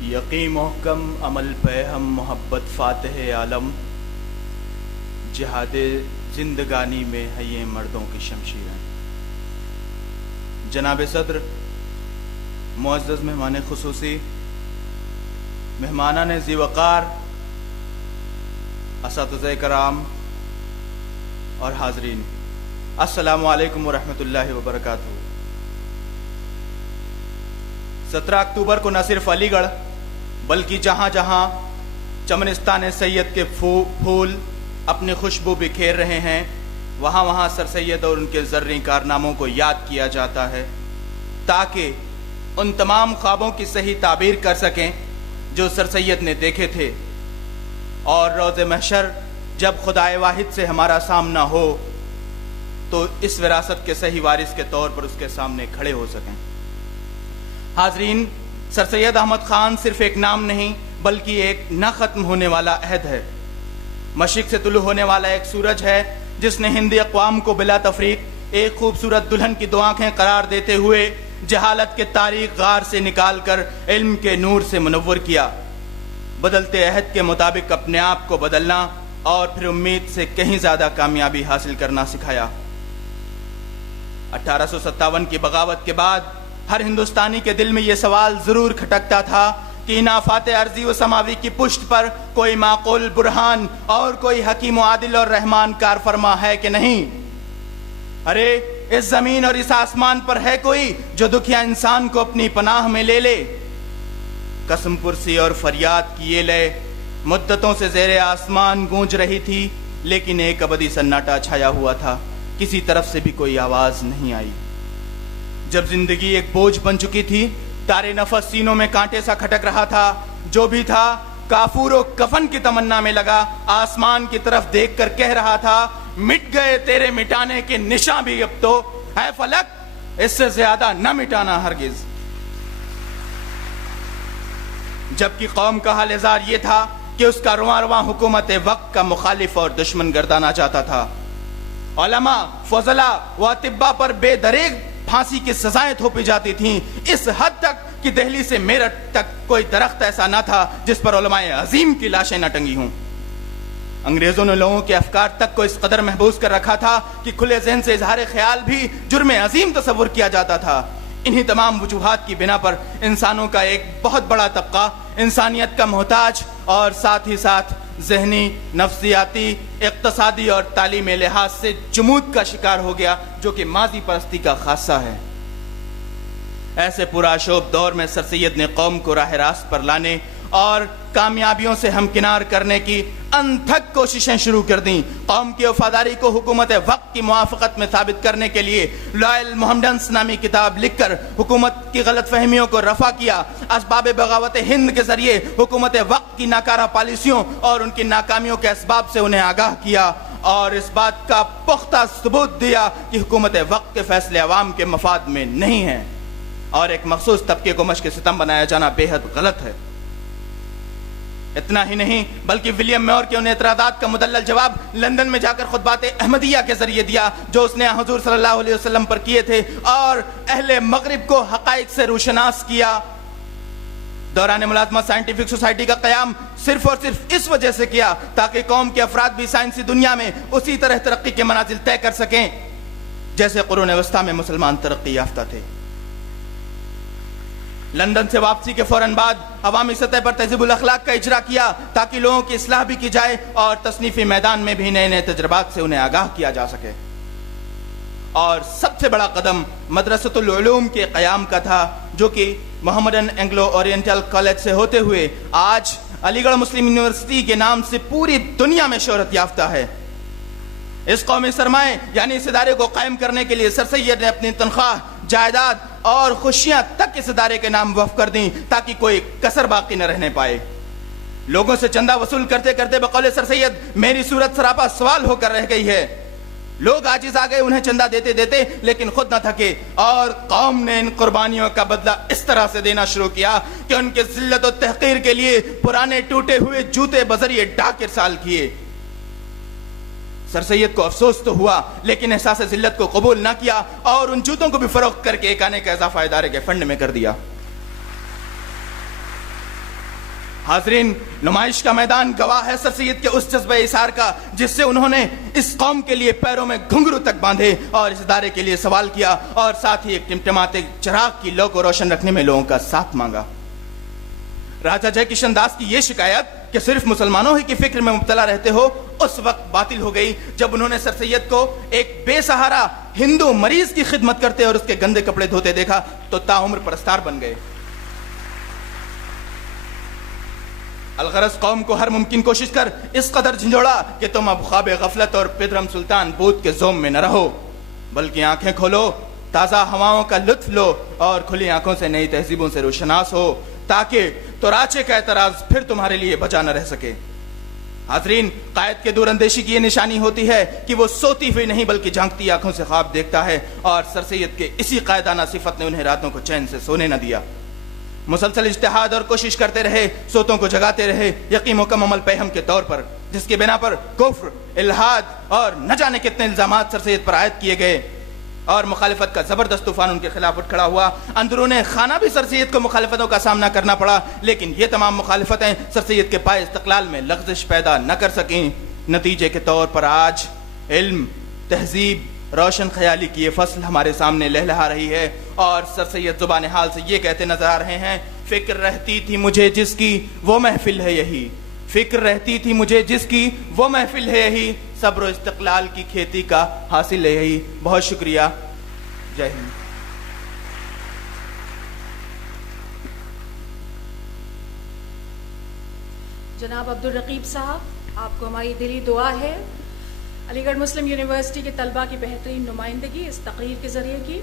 یقی محکم عمل پہ ہم محبت فاتح عالم، جہاد زندگانی میں ہے یہ مردوں کی شمشیریں۔ جناب صدر، معزز مہمان خصوصی، مہمانان ذی وقار، اساتذہ کرام اور حاضرین، السلام علیکم ورحمۃ اللہ وبرکاتہ۔ 17 اکتوبر کو نہ صرف علی گڑھ بلکہ جہاں جہاں چمنستان سید کے پھول اپنی خوشبو بکھیر رہے ہیں، وہاں وہاں سر سید اور ان کے زرعی کارناموں کو یاد کیا جاتا ہے تاکہ ان تمام خوابوں کی صحیح تعبیر کر سکیں جو سر سید نے دیکھے تھے، اور روز محشر جب خدائے واحد سے ہمارا سامنا ہو تو اس وراثت کے صحیح وارث کے طور پر اس کے سامنے کھڑے ہو سکیں۔ حاضرین، سر سید احمد خان صرف ایک نام نہیں بلکہ ایک نہ ختم ہونے والا عہد ہے۔ مشرق سے طلوع ہونے والا ایک سورج ہے جس نے ہندی اقوام کو بلا تفریق ایک خوبصورت دلہن کی دو آنکھیں قرار دیتے ہوئے جہالت کے تاریک غار سے نکال کر علم کے نور سے منور کیا، بدلتے عہد کے مطابق اپنے آپ کو بدلنا اور پھر امید سے کہیں زیادہ کامیابی حاصل کرنا سکھایا۔ 1857 کی بغاوت کے بعد ہر ہندوستانی کے دل میں یہ سوال ضرور کھٹکتا تھا کہ ان آفات ارضی و سماوی کی پشت پر کوئی معقول برہان اور کوئی حکیم و عادل اور رحمان کار فرما ہے کہ نہیں؟ ارے اس زمین اور اس آسمان پر ہے کوئی جو دکھیا انسان کو اپنی پناہ میں لے لے؟ قسم پرسی اور فریاد کی یہ لے مدتوں سے زیر آسمان گونج رہی تھی، لیکن ایک ابدی سناٹا چھایا ہوا تھا، کسی طرف سے بھی کوئی آواز نہیں آئی۔ جب زندگی ایک بوجھ بن چکی تھی، تارے نفس سینوں میں کانٹے سا کھٹک رہا تھا، جو بھی تھا کافور و کفن کی تمنا میں لگا، آسمان کی طرف دیکھ کر کہہ رہا تھا، مٹ گئے تیرے مٹانے کے نشاں بھی، اب تو اے فلک اس سے زیادہ نہ مٹانا ہرگز۔ جبکہ قوم کا حال زار یہ تھا کہ اس کا رواں رواں حکومت وقت کا مخالف اور دشمن گردانا چاہتا تھا۔ علماء، فضلاء و اطباء پر بے دریغ پھانسی کی سزائیں تھوپی جاتی تھیں، اس حد تک کہ دہلی سے میرٹھ تک کوئی درخت ایسا نہ تھا جس پر علماء عظیم کی لاشیں نہ ٹنگی ہوں۔ انگریزوں نے لوگوں کے افکار تک کو اس قدر محبوس کر رکھا تھا کہ کھلے ذہن سے اظہار خیال بھی جرم عظیم تصور کیا جاتا تھا۔ انہی تمام وجوہات کی بنا پر انسانوں کا ایک بہت بڑا طبقہ انسانیت کا محتاج اور ساتھ ہی ساتھ ذہنی، نفسیاتی، اقتصادی اور تعلیمی لحاظ سے جمود کا شکار ہو گیا، جو کہ ماضی پرستی کا خاصہ ہے۔ ایسے پرآشوب دور میں سر سید نے قوم کو راہ راست پر لانے اور کامیابیوں سے ہمکنار کرنے کی انتھک کوششیں شروع کر دیں۔ قوم کی وفاداری کو حکومت وقت کی موافقت میں ثابت کرنے کے لیے لائل محمڈنس نامی کتاب لکھ کر حکومت کی غلط فہمیوں کو رفع کیا۔ اسباب بغاوت ہند کے ذریعے حکومت وقت کی ناکارہ پالیسیوں اور ان کی ناکامیوں کے اسباب سے انہیں آگاہ کیا، اور اس بات کا پختہ ثبوت دیا کہ حکومت وقت کے فیصلے عوام کے مفاد میں نہیں ہیں، اور ایک مخصوص طبقے کو مشق ستم بنایا جانا بے حد غلط ہے۔ اتنا ہی نہیں بلکہ ولیم میور کے ان اعتراضات کا مدلل جواب لندن میں جا کر خطبات احمدیہ کے ذریعے دیا جو اس نے حضور صلی اللہ علیہ وسلم پر کیے تھے، اور اہل مغرب کو حقائق سے روشناس کیا۔ دوران ملازمت سائنٹیفک سوسائٹی کا قیام صرف اور صرف اس وجہ سے کیا تاکہ قوم کے افراد بھی سائنسی دنیا میں اسی طرح ترقی کے منازل طے کر سکیں جیسے قرون وسطیٰ میں مسلمان ترقی یافتہ تھے۔ لندن سے واپسی کے فوراً بعد عوامی سطح پر تہذیب الاخلاق کا اجرا کیا تاکہ لوگوں کی اصلاح بھی کی جائے اور تصنیفی میدان میں بھی نئے نئے تجربات سے انہیں آگاہ کیا جا سکے۔ اور سب سے بڑا قدم مدرسۃ العلوم کے قیام کا تھا، جو کہ محمدن اینگلو اورینٹل کالج سے ہوتے ہوئے آج علی گڑھ مسلم یونیورسٹی کے نام سے پوری دنیا میں شہرت یافتہ ہے۔ اس قومی سرمایہ یعنی اس ادارے کو قائم کرنے کے لیے سر سید نے اپنی تنخواہ، جائیداد اور خوشیاں تک اس ادارے کے نام وقف کر دیں تاکہ کوئی کسر باقی نہ رہنے پائے۔ لوگوں سے چندہ وصول کرتے کرتے بقول سر سید میری صورت سراپا سوال ہو کر رہ گئی ہے۔ لوگ عاجز آ گئے انہیں چندہ دیتے دیتے، لیکن خود نہ تھکے، اور قوم نے ان قربانیوں کا بدلہ اس طرح سے دینا شروع کیا کہ ان کے ذلت و تحقیر کے لیے پرانے ٹوٹے ہوئے جوتے بذریعے ڈاک ارسال کیے۔ سر سید کو افسوس تو ہوا لیکن احساس ذلت کو قبول نہ کیا اور ان جوتوں کو بھی فروخت کر کے ایک آنے کا اضافہ ادارے کے فنڈ میں کر دیا۔ حاضرین، نمائش کا میدان گواہ ہے سر سید کے اس جذبہ اثار کا جس سے انہوں نے اس قوم کے لیے پیروں میں گھنگرو تک باندھے اور اس ادارے کے لیے سوال کیا اور ساتھ ہی ایک ٹمٹماتے چراغ کی لو کو روشن رکھنے میں لوگوں کا ساتھ مانگا۔ راجہ جے کشن داس کی یہ شکایت کہ صرف مسلمانوں ہی کی فکر میں مبتلا رہتے ہو اس وقت باطل ہو گئی جب انہوں نے سر سید کو ایک بے سہارا ہندو مریض کی خدمت کرتے اور اس کے گندے کپڑے دھوتے دیکھا تو تاعمر پرستار بن گئے۔ الغرض قوم کو ہر ممکن کوشش کر اس قدر جھنجھوڑا کہ تم اب خواب غفلت اور پدرم سلطان بودھ کے زوم میں نہ رہو، بلکہ آنکھیں کھولو، تازہ ہواؤں کا لطف لو اور کھلی آنکھوں سے نئی تہذیبوں سے روشناس ہو تاکہ توراچے کا اعتراض پھر تمہارے لیے بچا نہ رہ سکے۔ حاضرین، قائد کے دور اندیشی کی یہ نشانی ہوتی ہے کہ وہ سوتی ہوئی نہیں بلکہ جھانکتی آنکھوں سے خواب دیکھتا ہے، اور سر سید کے اسی قائدانہ صفت نے انہیں راتوں کو چین سے سونے نہ دیا۔ مسلسل اجتہاد اور کوشش کرتے رہے، سوتوں کو جگاتے رہے، یقین مکمل پیہم کے طور پر، جس کے بنا پر کفر، الحاد اور نہ جانے کتنے الزامات سر سید پر عائد کیے گئے اور مخالفت کا زبردست طوفان ان کے خلاف اٹھ کھڑا ہوا۔ اندرون خانہ بھی سر سید کو مخالفتوں کا سامنا کرنا پڑا، لیکن یہ تمام مخالفتیں سر سید کے پائے استقلال میں لغزش پیدا نہ کر سکیں۔ نتیجے کے طور پر آج علم، تہذیب، روشن خیالی کی یہ فصل ہمارے سامنے لہلہا رہی ہے، اور سر سید زبان حال سے یہ کہتے نظر آ رہے ہیں، فکر رہتی تھی مجھے جس کی وہ محفل ہے یہی، فکر رہتی تھی مجھے جس کی وہ محفل ہے یہی، صبر و استقلال کی کھیتی کا حاصل ہے یہی۔ بہت شکریہ، جے ہند۔ جناب عبدالرقیب صاحب، آپ کو ہماری دلی دعا ہے علی گڑھ مسلم یونیورسٹی کے طلباء کی بہترین نمائندگی اس تقریر کے ذریعے کی۔